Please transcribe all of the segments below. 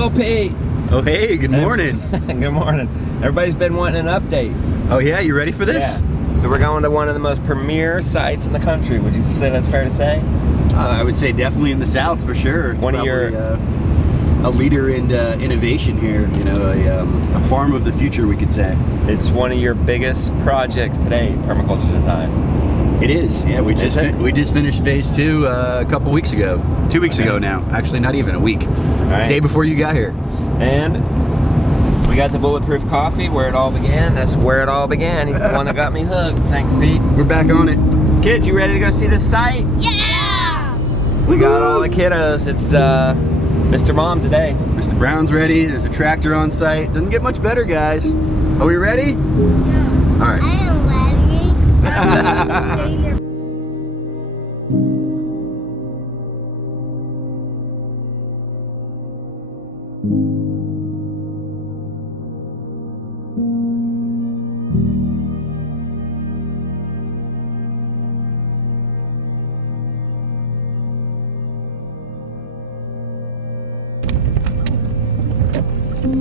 Uncle Pete. Oh, hey, good morning. Good morning. Everybody's been wanting an update. Oh yeah, you ready for this? Yeah. So we're going to one of the most premier sites in the country. Would you say that's fair to say? I would say definitely in the South for sure. It's one of your a leader in innovation here. You know, a farm of the future, we could say. It's one of your biggest projects today, Permaculture Design. It is. Yeah, we just finished phase 2 a couple weeks ago. 2 weeks ago now. Actually, not even a week. Right. Day before you got here. And we got the bulletproof coffee, where it all began. That's where it all began. He's the one that got me hooked. Thanks, Pete. We're back on it. Kids, you ready to go see this site? Yeah! We got all the kiddos. It's Mr. Mom today. Mr. Brown's ready. There's a tractor on site. Doesn't get much better, guys. Are we ready? Yeah. All right. I am ready.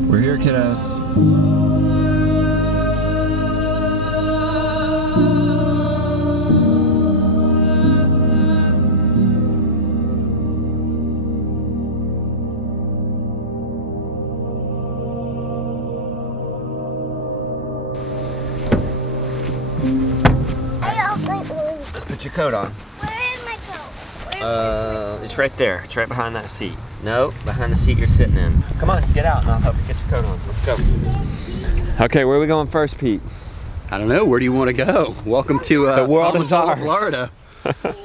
We're here, kiddos. Let's put your coat on. Where is my coat? It's right there. It's right behind that seat. No, behind the seat you're sitting in. Come on, get out and I'll help you get your coat on. Let's go. Okay, where are we going first, Pete? I don't know. Where do you want to go? Welcome to the world is Palmasola, ours. Florida.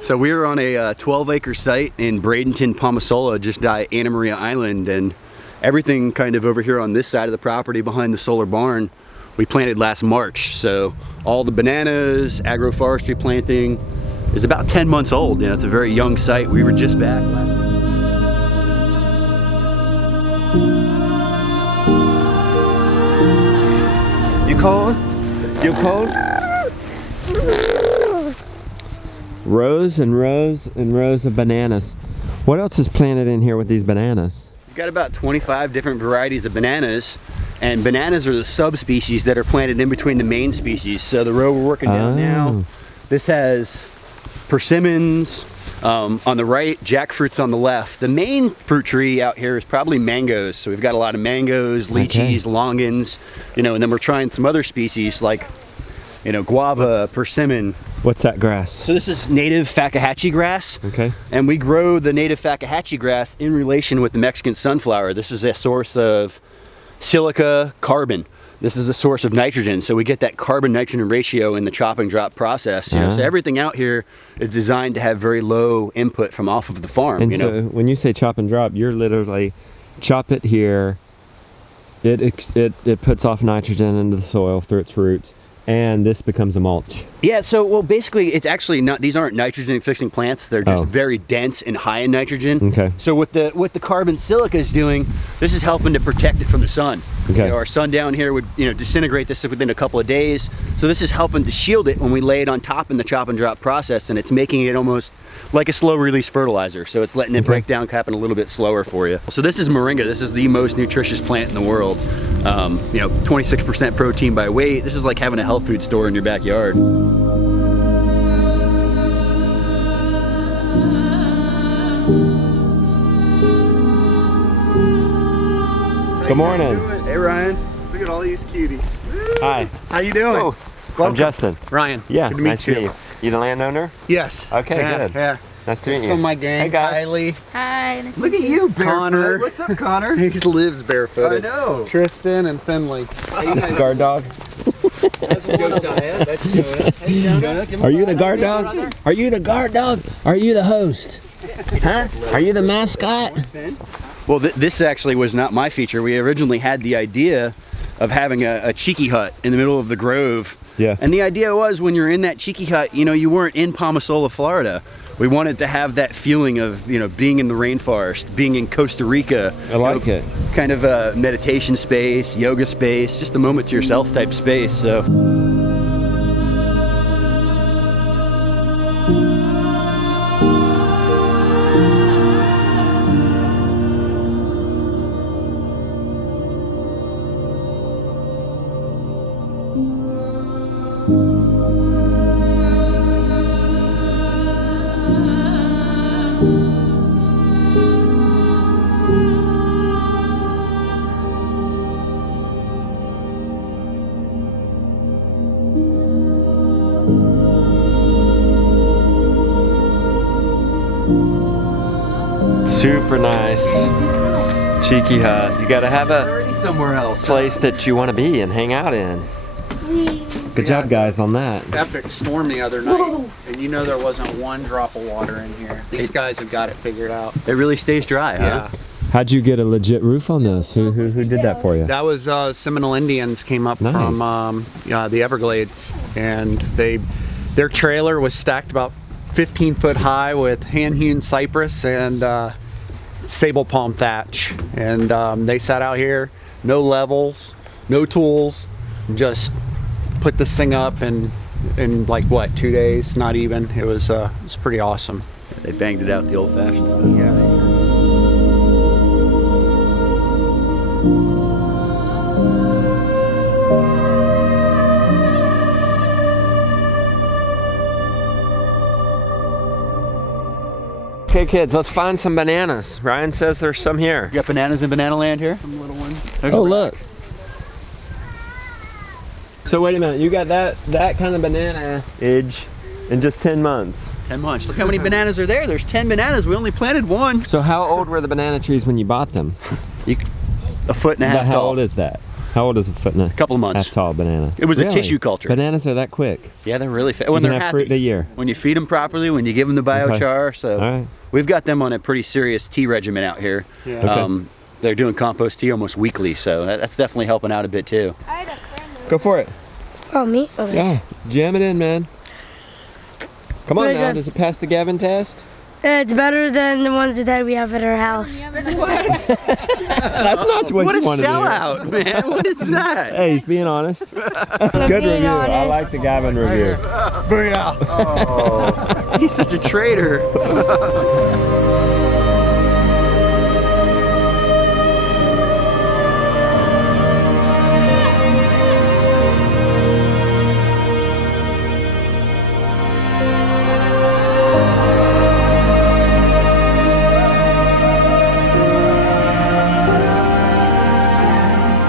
So we were on a 12-acre site in Bradenton, Palmasola, just by Anna Maria Island, and everything kind of over here on this side of the property behind the solar barn we planted last March. So all the bananas, agroforestry planting is about 10 months old. You know, it's a very young site. We were just back last. You cold? You cold? Rows and rows and rows of bananas. What else is planted in here with these bananas? We've got about 25 different varieties of bananas, and bananas are the subspecies that are planted in between the main species. So the row we're working down now, this has persimmons on the right, jackfruit's on the left. The main fruit tree out here is probably mangoes. So we've got a lot of mangoes, lychees, longans, you know, and then we're trying some other species like, you know, guava, persimmon. What's that grass? So this is native Fakahatchee grass. Okay. And we grow the native Fakahatchee grass in relation with the Mexican sunflower. This is a source of silica, carbon. This is a source of nitrogen, so we get that carbon-nitrogen ratio in the chop and drop process. You know, so everything out here is designed to have very low input from off of the farm. And you so know? when you say chop and drop, you're literally chop it here. It puts off nitrogen into the soil through its roots, and this becomes a mulch. Yeah, so well, basically, it's actually not. These aren't nitrogen-fixing plants. They're just very dense and high in nitrogen. Okay. So what the carbon silica is doing, this is helping to protect it from the sun. Okay. You know, our sun down here would, you know, disintegrate this within a couple of days. So this is helping to shield it when we lay it on top in the chop and drop process, and it's making it almost like a slow release fertilizer. So it's letting it break down, happen a little bit slower for you. So this is Moringa. This is the most nutritious plant in the world. You know, 26% protein by weight. This is like having a health food store in your backyard. Good morning. Hey Ryan, look at all these cuties. Hi. How you doing? Oh, I'm Justin. Ryan. Yeah, Good to nice meet to meet you. You the landowner? Yes. Okay, yeah, good. Yeah. Nice to meet you. From my gang, Hey guys. Kylie. Hi. Nice Look at you, barefoot. Connor. What's up, Connor? He lives barefoot. I know. Tristan and Finley. This is guard dog. That's Josiah. That's Jonah. Hey, Jonah. Are you the guard dog? Are you the guard dog? Are you the host? Huh? Are you the mascot? Well, this actually was not my feature. We originally had the idea of having a cheeky hut in the middle of the grove. Yeah. And the idea was when you're in that cheeky hut, you know, you weren't in Palmasola, Florida. We wanted to have that feeling of, you know, being in the rainforest, being in Costa Rica. I like it. Kind of a meditation space, yoga space, just a moment to yourself type space. So. Super nice. Cheeky hut. You gotta have a Already somewhere else. place that you want to be and hang out in. Good job, guys, on that. Epic storm the other night, and you know there wasn't one drop of water in here. These guys have got it figured out. It really stays dry, huh? Yeah. How'd you get a legit roof on this? Who did that for you? That was Seminole Indians came up Nice. from the Everglades, and their trailer was stacked about 15 foot high with hand-hewn cypress and sable palm thatch, and they sat out here, no levels, no tools, just put this thing up in like what, 2 days? Not even. It was pretty awesome. They banged it out the old-fashioned stuff. Yeah. Okay, kids, let's find some bananas. Ryan says there's some here. You got bananas in banana land here? Some little ones. Oh, look. So wait a minute, you got that kind of banana age in just 10 months. 10 months. Look how many bananas are there. There's 10 bananas. We only planted one. So how old were the banana trees when you bought them? A foot and a half How tall. old is that? How old is a foot and a Couple of months. half tall banana? It was a tissue culture. Bananas are that quick. Yeah, they're really fast. You When can they're have fruit in a happy. year. When you feed them properly, when you give them the biochar. So All right. we've got them on a pretty serious tea regimen out here. Yeah. Okay. They're doing compost tea almost weekly, so that's definitely helping out a bit too. I had a friend. Go for it. Oh, me? Okay. Yeah, jam it in, man. Come on Very now, good. does it pass the Gavin test? It's better than the ones that we have at our house. That's not what What a you want to do. sellout, man! What is that? Hey, he's being honest. Good review. I like the Gavin review. Booyah! Oh, he's such a traitor.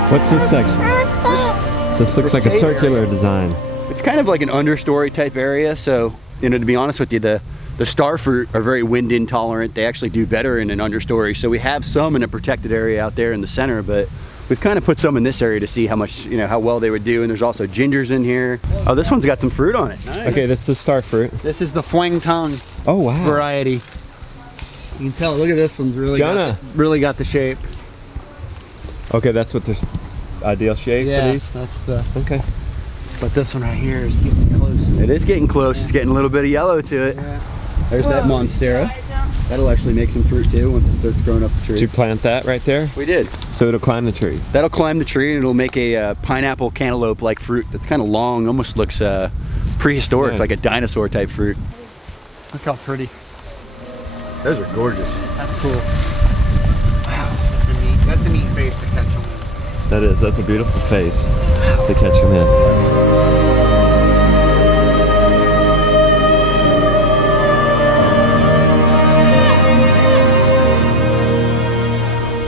What's this section? This looks like a shade circular design. It's kind of like an understory type area, so to be honest with you, the star fruit are very wind intolerant. They actually do better in an understory. So we have some in a protected area out there in the center, but we've kind of put some in this area to see how much, how well they would do. And there's also gingers in here. Oh, this one's got some fruit on it. Nice. Okay, this is star fruit. This is the Fwang Tongue Oh wow. variety. You can tell. Look at this one's really Jonah. really got the shape. Okay, that's what this ideal shape for these. that's the. Okay. But this one right here is getting close. It is getting close. It's getting a little bit of yellow to it. Yeah. There's that Monstera. That'll actually make some fruit too once it starts growing up the Did tree. you plant that right there? We did. So it'll climb the tree. That'll climb the tree and it'll make a pineapple cantaloupe like fruit that's kind of long, almost looks prehistoric, Nice. like a dinosaur type fruit. Look how pretty. Those are gorgeous. That's cool. Wow. That's a neat face to catch them in. That is, that's a beautiful face to catch them in.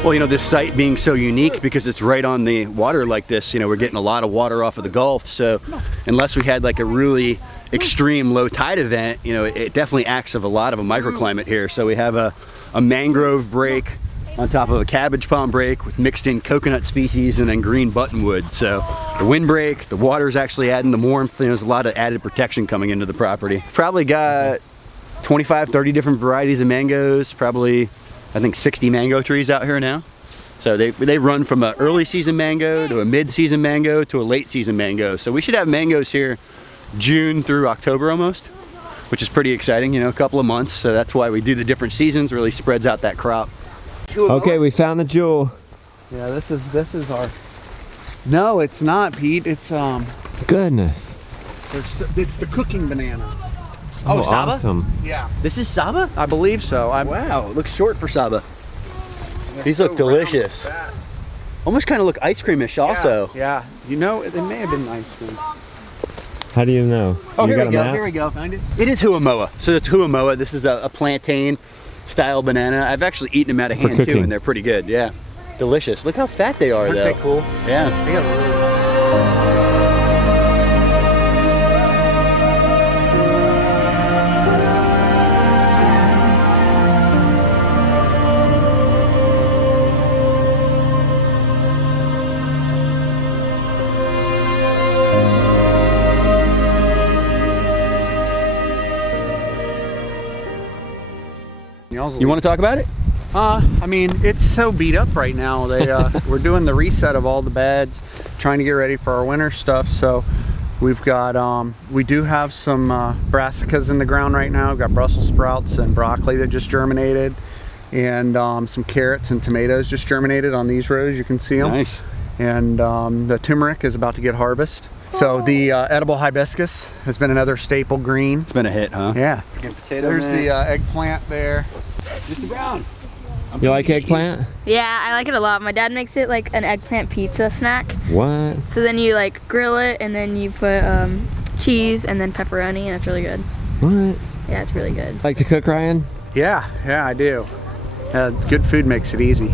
Well, this site being so unique because it's right on the water like this, we're getting a lot of water off of the Gulf. So unless we had like a really extreme low tide event, it definitely acts of a lot of a microclimate here. So we have a mangrove break on top of a cabbage palm break with mixed in coconut species and then green buttonwood. So the windbreak, the water's actually adding the warmth. There's a lot of added protection coming into the property. Probably got 25, 30 different varieties of mangoes, probably I think 60 mango trees out here now. So they run from an early season mango to a mid-season mango to a late season mango. So we should have mangoes here June through October almost, which is pretty exciting, a couple of months. So that's why we do the different seasons, really spreads out that crop. Okay, we found the jewel. Yeah, this is our. No, it's not, Pete. It's Goodness. it's the cooking banana. Oh, Saba? Awesome. Yeah. This is Saba? I believe so. Wow, it looks short for Saba. These look delicious. Almost kind of look ice creamish also. Yeah. They may have been ice cream. How do you know? Oh, you here got we a go, map? here we go. Find it. It is huamoa. So it's huamoa. This is a plantain style banana. I've actually eaten them out of For hand too, cooking. and they're pretty good. Yeah, delicious. Look how fat they are, Aren't though. they cool? Yeah. They got really. You want to talk about it? I mean, it's so beat up right now. We're doing the reset of all the beds, trying to get ready for our winter stuff. So we've got, we do have some brassicas in the ground right now. We've got Brussels sprouts and broccoli that just germinated, and some carrots and tomatoes just germinated on these rows. You can see them. Nice. And the turmeric is about to get harvested. So the edible hibiscus has been another staple green. It's been a hit, huh? Yeah. Potato There's man. the eggplant there. Just the ground. You like eggplant? Yeah, I like it a lot. My dad makes it like an eggplant pizza snack. What? So then you like grill it and then you put cheese and then pepperoni and it's really good. What? Yeah, it's really good. Like to cook, Ryan? Yeah, I do. Good food makes it easy.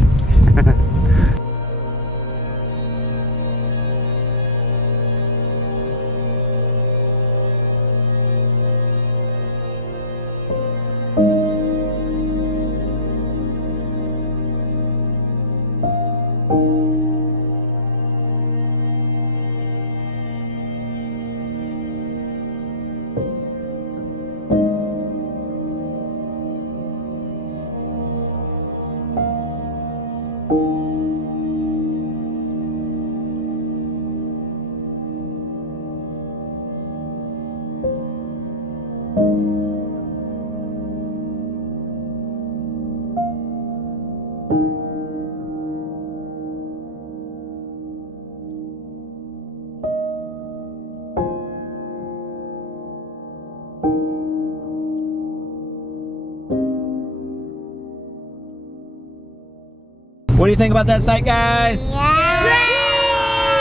What do you think about that site, guys?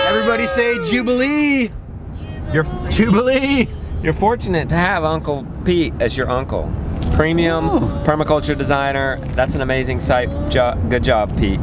Everybody say Jubilee. You're Jubilee. You're fortunate to have Uncle Pete as your uncle. Premium permaculture designer. That's an amazing site. Good job, Pete.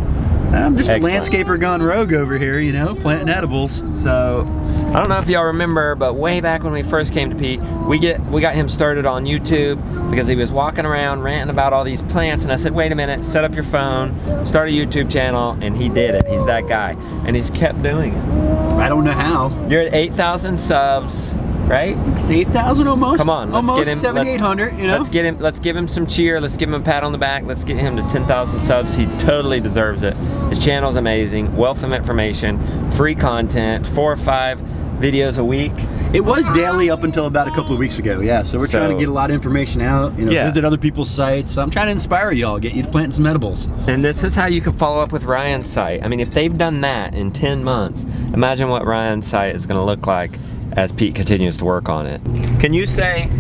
I'm just Excellent. a landscaper gone rogue over here, you know, planting edibles. So, I don't know if y'all remember, but way back when we first came to Pete, we got him started on YouTube because he was walking around ranting about all these plants, and I said, wait a minute, set up your phone, start a YouTube channel, and he did it. He's that guy, and he's kept doing it. I don't know how. You're at 8,000 subs, right? 8,000 almost. Come on, let's almost get him. 7,800. You know. Let's give him some cheer. Let's give him a pat on the back. Let's get him to 10,000 subs. He totally deserves it. His channel's amazing. Wealth of information, free content, 4 or 5 videos a week. It was daily up until about a couple of weeks ago. Yeah, so we're trying to get a lot of information out. You know, visit other people's sites. I'm trying to inspire y'all, get you to plant some edibles. And this is how you can follow up with Ryan's site. I mean, if they've done that in 10 months, imagine what Ryan's site is going to look like as Pete continues to work on it. Can you say,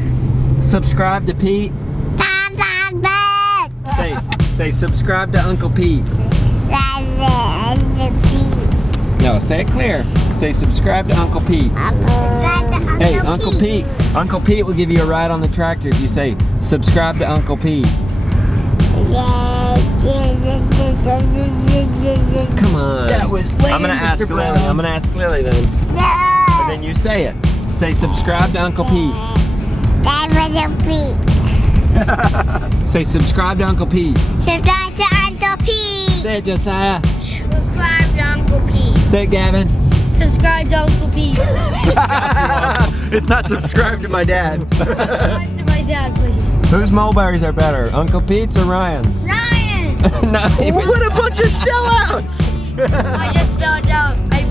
subscribe to Pete? Say subscribe to Uncle Pete. No, say it clear. Say subscribe to Uncle Pete. Hey, Uncle Pete. Uncle Pete will give you a ride on the tractor if you say subscribe to Uncle Pete. Come on. That was lame, I'm gonna ask Mr. Lily. Brown. I'm gonna ask Lily then. And then you say it. Say subscribe to Uncle Pete. Say subscribe to Uncle Pete. Subscribe to Uncle Pete. Say it, Josiah. Subscribe to Uncle Pete. Say it, Gavin. Subscribe to Uncle Pete. It's not subscribe to my dad. Subscribe to my dad, please. Whose mulberries are better, Uncle Pete's or Ryan's? Ryan! No, What a bunch of sellouts! I just found out. I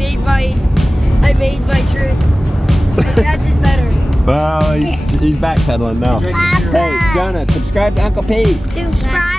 made my truth. My dad's is better. well, he's backpedaling now. Hey, Jonah, subscribe to Uncle Pete. Subscribe